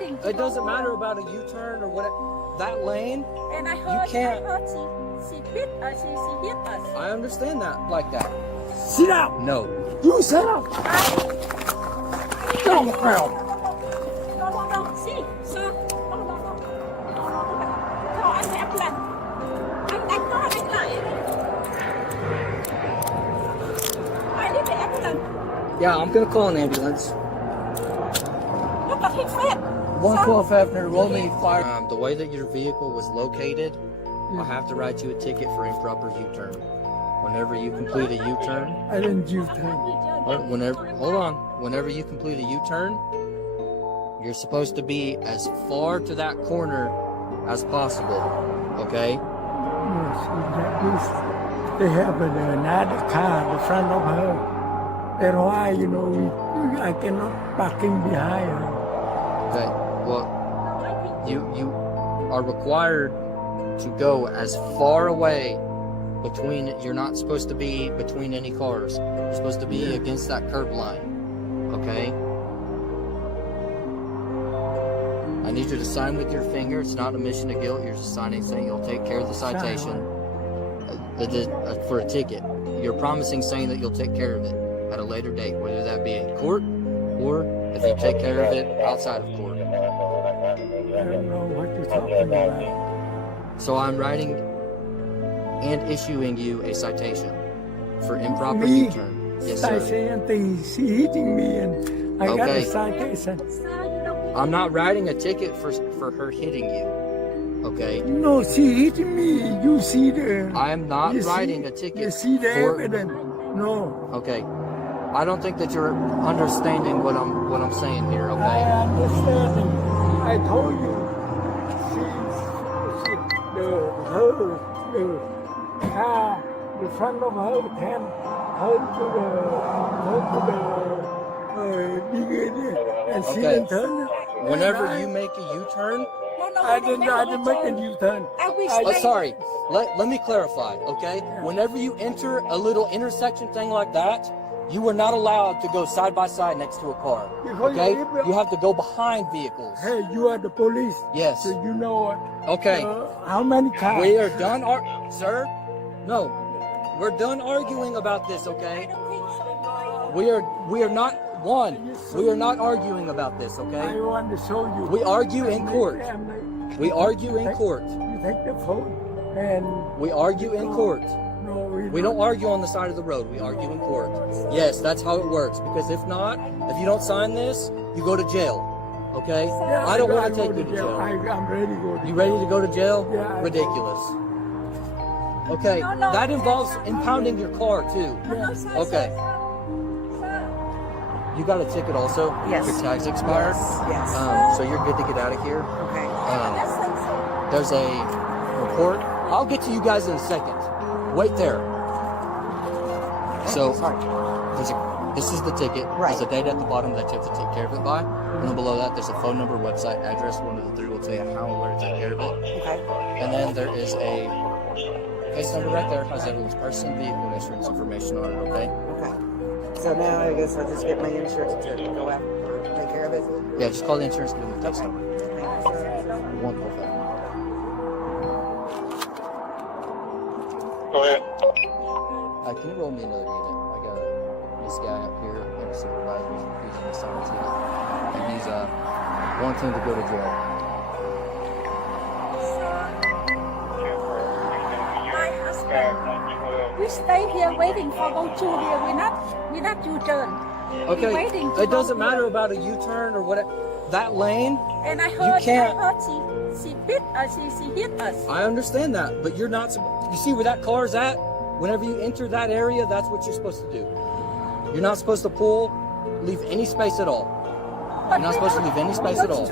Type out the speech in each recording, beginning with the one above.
waiting. It doesn't matter about a U-turn or what. That lane. And I heard, you can't. I heard she hit us. I understand that like that. Sit down. No. You sit down. Get on the ground. No. See, sir. No. Call an ambulance. Anh có anh lại. I need the ambulance. Yeah, I'm gonna call an ambulance. Look at his face. 112 Hefner, roll me fire. The way that your vehicle was located, I'll have to write you a ticket for improper U-turn. Whenever you complete a U-turn, I didn't U-turn. Whenever you complete a U-turn, you're supposed to be as far to that corner as possible, okay? Yes, they have another car in front of her. That's why, I cannot parking behind her. Okay, well, you are required to go as far away between, you're not supposed to be between any cars. You're supposed to be against that curb line, okay? I need you to sign with your finger. It's not a admission of guilt. You're just signing saying you'll take care of the citation for a ticket. You're promising saying that you'll take care of it at a later date, whether that be in court or if you take care of it outside of court. I don't know what you're talking about. So I'm writing and issuing you a citation for improper U-turn. Yes, sir. She hitting me and I got a citation. I'm not writing a ticket for her hitting you. Okay? No, she hitting me. You see the... I am not writing a ticket. You see the evidence? No. Okay. I don't think that you're understanding what I'm saying here, okay? I understand. I told you. The car, the front of her can hold to the bigger and she didn't turn. Whenever you make a U-turn, I didn't make a U-turn. Sorry. Let me clarify, okay? Whenever you enter a little intersection thing like that, you are not allowed to go side by side next to a car. Okay? You have to go behind vehicles. Hey, you are the police. Yes. So you know what? Okay. How many cars? We are done, sir. No, we're done arguing about this. Okay. We are not one. We are not arguing about this. Okay. I want to show you. We argue in court. We argue in court. You take the phone and. We argue in court. No, we don't argue on the side of the road. We argue in court. Yes, that's how it works. Because if not, if you don't sign this, you go to jail. Okay? Yeah, I don't want to take you to jail. I'm ready to go to jail. You ready to go to jail? Yeah. Ridiculous. Okay, that involves impounding your car too. Yeah. Okay. You got a ticket also? Yes. Your tag's expired? Yes. So you're good to get out of here? Okay. There's a report. I'll get to you guys in a second. Wait there. So, this is the ticket. Right. There's a date at the bottom that you have to take care of it by. And then below that, there's a phone number, website, address. One of the three will tell you how and where to take care of it. Okay. And then there is a case number right there. Has everyone's person, vehicle, and insurance information on it, okay? Okay. So now I guess I'll just get my insurance to go out or take care of it? Yeah, just call the insurance, give them the case number. Wonderful. Go ahead. Can you roll me another unit? I got this guy up here, and a supervisor, who's refusing to sign a ticket. And he's wanting to go to jail. My husband, we stay here waiting for Go Julia. We not U-turn. Okay, waiting it doesn't matter about a U-turn or what. That lane, and I heard, she hit us. I understand that, but you're not. You see where that car's at? Whenever you enter that area, that's what you're supposed to do. You're not supposed to leave any space at all. You're not supposed to leave any space at all.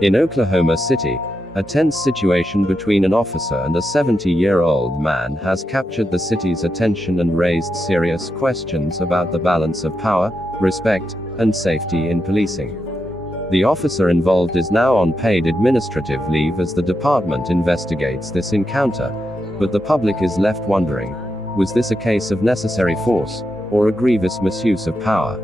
In Oklahoma City, a tense situation between an officer and a 70-year-old man has captured the city's attention and raised serious questions about the balance of power, respect, and safety in policing. The officer involved is now on paid administrative leave as the department investigates this encounter, but the public is left wondering, was this a case of necessary force, or a grievous misuse of power?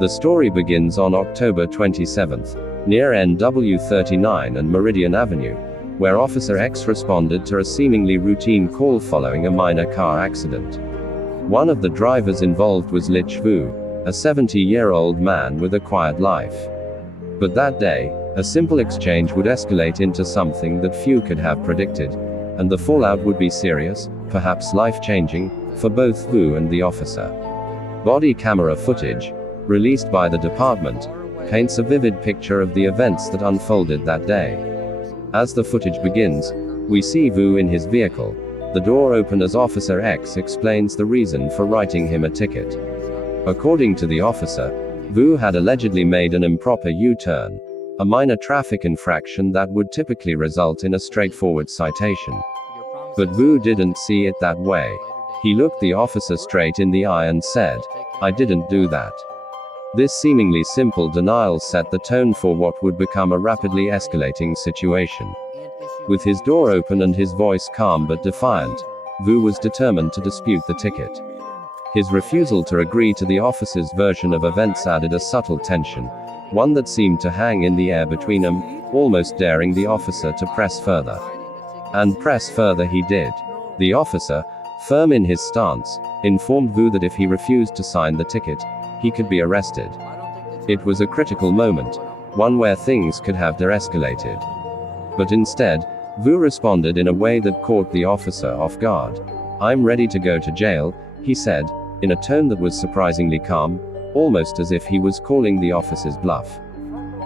The story begins on October 27th, near NW39 and Meridian Avenue, where Officer X responded to a seemingly routine call following a minor car accident. One of the drivers involved was Lich Vu, a 70-year-old man with a quiet life. But that day, a simple exchange would escalate into something that few could have predicted, and the fallout would be serious, perhaps life-changing, for both Vu and the officer. Body camera footage, released by the department, paints a vivid picture of the events that unfolded that day. As the footage begins, we see Vu in his vehicle, the door open as Officer X explains the reason for writing him a ticket. According to the officer, Vu had allegedly made an improper U-turn, a minor traffic infraction that would typically result in a straightforward citation. But Vu didn't see it that way. He looked the officer straight in the eye and said, "I didn't do that." This seemingly simple denial set the tone for what would become a rapidly escalating situation. With his door open and his voice calm but defiant, Vu was determined to dispute the ticket. His refusal to agree to the officer's version of events added a subtle tension, one that seemed to hang in the air between them, almost daring the officer to press further. And press further he did. The officer, firm in his stance, informed Vu that if he refused to sign the ticket, he could be arrested. It was a critical moment, one where things could have de-escalated. But instead, Vu responded in a way that caught the officer off guard. "I'm ready to go to jail," he said, in a tone that was surprisingly calm, almost as if he was calling the officer's bluff.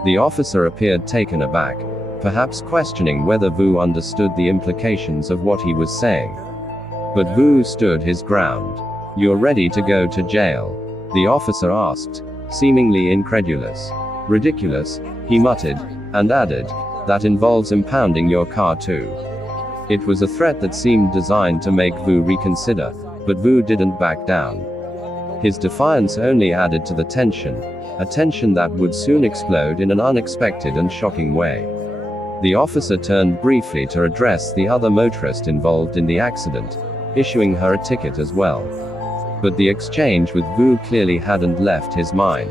The officer appeared taken aback, perhaps questioning whether Vu understood the implications of what he was saying. But Vu stood his ground. "You're ready to go to jail?" the officer asked, seemingly incredulous. "Ridiculous," he muttered, and added, "that involves impounding your car too." It was a threat that seemed designed to make Vu reconsider, but Vu didn't back down. His defiance only added to the tension, a tension that would soon explode in an unexpected and shocking way. The officer turned briefly to address the other motorist involved in the accident, issuing her a ticket as well. But the exchange with Vu clearly hadn't left his mind.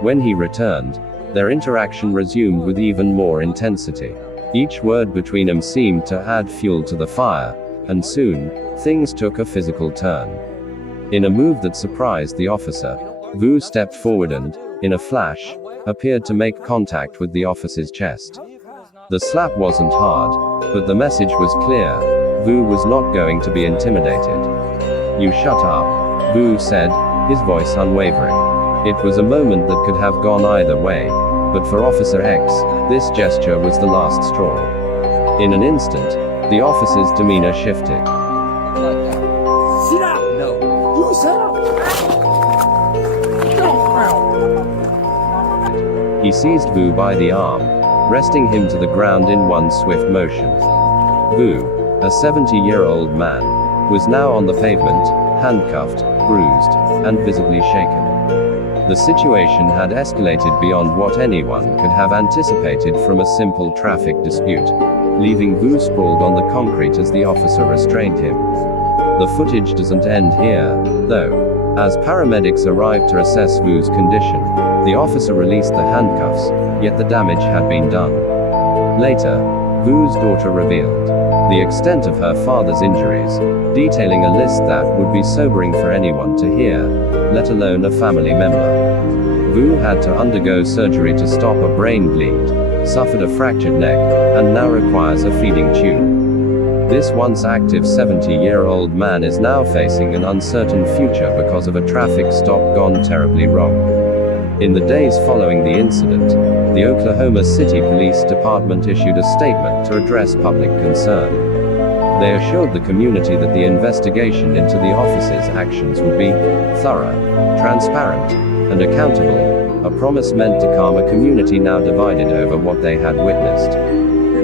When he returned, their interaction resumed with even more intensity. Each word between them seemed to add fuel to the fire, and soon, things took a physical turn. In a move that surprised the officer, Vu stepped forward and, in a flash, appeared to make contact with the officer's chest. The slap wasn't hard, but the message was clear. Vu was not going to be intimidated. "You shut up," Vu said, his voice unwavering. It was a moment that could have gone either way, but for Officer X, this gesture was the last straw. In an instant, the officer's demeanor shifted. Sit up! No. You sit up! He seized Vu by the arm, resting him to the ground in one swift motion. Vu, a 70-year-old man, was now on the pavement, handcuffed, bruised, and visibly shaken. The situation had escalated beyond what anyone could have anticipated from a simple traffic dispute, leaving Vu sprawled on the concrete as the officer restrained him. The footage doesn't end here, though. As paramedics arrived to assess Vu's condition, the officer released the handcuffs, yet the damage had been done. Later, Vu's daughter revealed the extent of her father's injuries, detailing a list that would be sobering for anyone to hear, let alone a family member. Vu had to undergo surgery to stop a brain bleed, suffered a fractured neck, and now requires a feeding tube. This once active 70-year-old man is now facing an uncertain future because of a traffic stop gone terribly wrong. In the days following the incident, the Oklahoma City Police Department issued a statement to address public concern. They assured the community that the investigation into the officer's actions would be thorough, transparent, and accountable, a promise meant to calm a community now divided over what they had witnessed.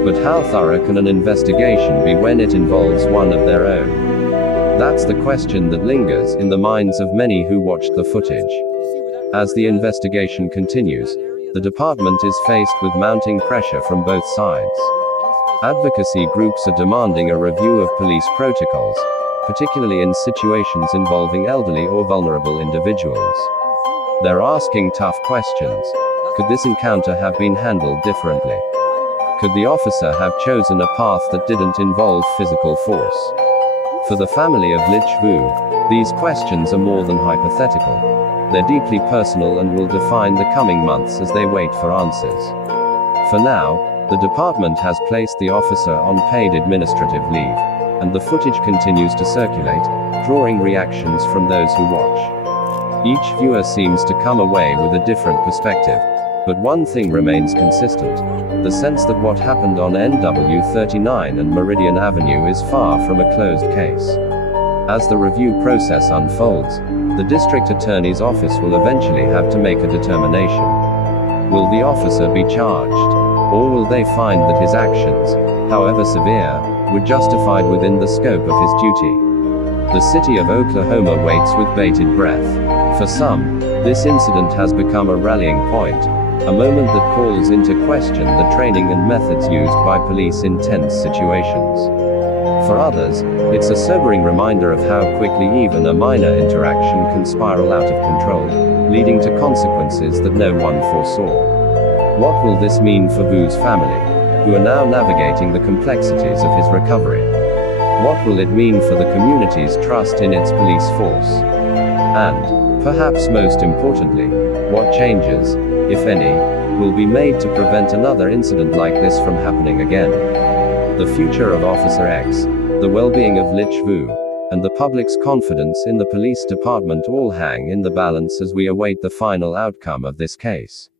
But how thorough can an investigation be when it involves one of their own? That's the question that lingers in the minds of many who watched the footage. As the investigation continues, the department is faced with mounting pressure from both sides. Advocacy groups are demanding a review of police protocols, particularly in situations involving elderly or vulnerable individuals. They're asking tough questions. Could this encounter have been handled differently? Could the officer have chosen a path that didn't involve physical force? For the family of Lich Vu, these questions are more than hypothetical. They're deeply personal and will define the coming months as they wait for answers. For now, the department has placed the officer on paid administrative leave, and the footage continues to circulate, drawing reactions from those who watch. Each viewer seems to come away with a different perspective, but one thing remains consistent: the sense that what happened on NW39 and Meridian Avenue is far from a closed case. As the review process unfolds, the district attorney's office will eventually have to make a determination. Will the officer be charged? Or will they find that his actions, however severe, were justified within the scope of his duty? The city of Oklahoma waits with bated breath. For some, this incident has become a rallying point, a moment that calls into question the training and methods used by police in tense situations. For others, it's a sobering reminder of how quickly even a minor interaction can spiral out of control, leading to consequences that no one foresaw. What will this mean for Vu's family, who are now navigating the complexities of his recovery? What will it mean for the community's trust in its police force? And, perhaps most importantly, what changes, if any, will be made to prevent another incident like this from happening again? The future of Officer X, the well-being of Lich Vu, and the public's confidence in the police department all hang in the balance as we await the final outcome of this case.